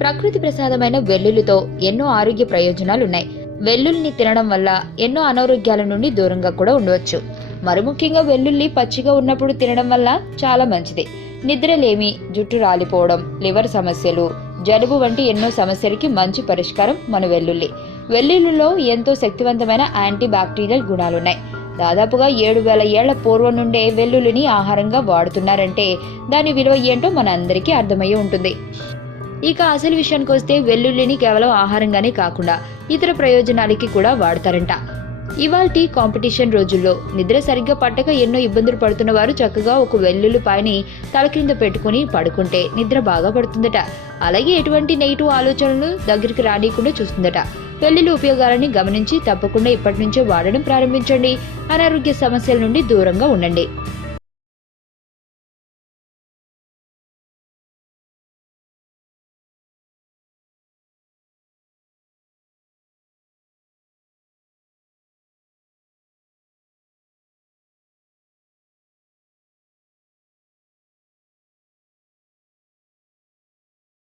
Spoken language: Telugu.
ప్రకృతి ప్రసాదమైన వెల్లుల్లితో ఎన్నో ఆరోగ్య ప్రయోజనాలున్నాయి. వెల్లుల్లిని తినడం వల్ల ఎన్నో అనారోగ్యాల నుండి దూరంగా కూడా ఉండవచ్చు. మరి ముఖ్యంగా వెల్లుల్లి పచ్చిగా ఉన్నప్పుడు తినడం వల్ల చాలా మంచిది. నిద్రలేమి, జుట్టు రాలిపోవడం, లివర్ సమస్యలు, జలుబు వంటి ఎన్నో సమస్యలకి మంచి పరిష్కారం మన వెల్లుల్లి. వెల్లుల్లిలో ఎంతో శక్తివంతమైన యాంటీ బ్యాక్టీరియల్ గుణాలున్నాయి. దాదాపుగా 7,000 ఏళ్ల పూర్వం నుండే వెల్లుల్లిని ఆహారంగా వాడుతున్నారంటే దాని విలువ ఏంటో మన అందరికీ అర్థమయ్యే ఉంటుంది. ఇక అసలు విషయానికి వస్తే వెల్లుల్లిని కేవలం ఆహారంగానే కాకుండా ఇతర ప్రయోజనాలకి కూడా వాడతారంట. ఇవాల్టి కాంపిటీషన్ రోజుల్లో నిద్ర సరిగ్గా పట్టక ఎన్నో ఇబ్బందులు పడుతున్న వారు చక్కగా ఒక వెల్లుల్లిపాయని తల క్రింద పెట్టుకుని పడుకుంటే నిద్ర బాగా పడుతుందట. అలాగే ఎటువంటి నెగిటివ్ ఆలోచనలు దగ్గరికి రానియకుండా చూస్తుందట. వెల్లుల్లి ఉపయోగాలని గమనించి తప్పకుండా ఇప్పటి నుంచే వాడడం ప్రారంభించండి. అనారోగ్య సమస్యల నుండి దూరంగా ఉండండి.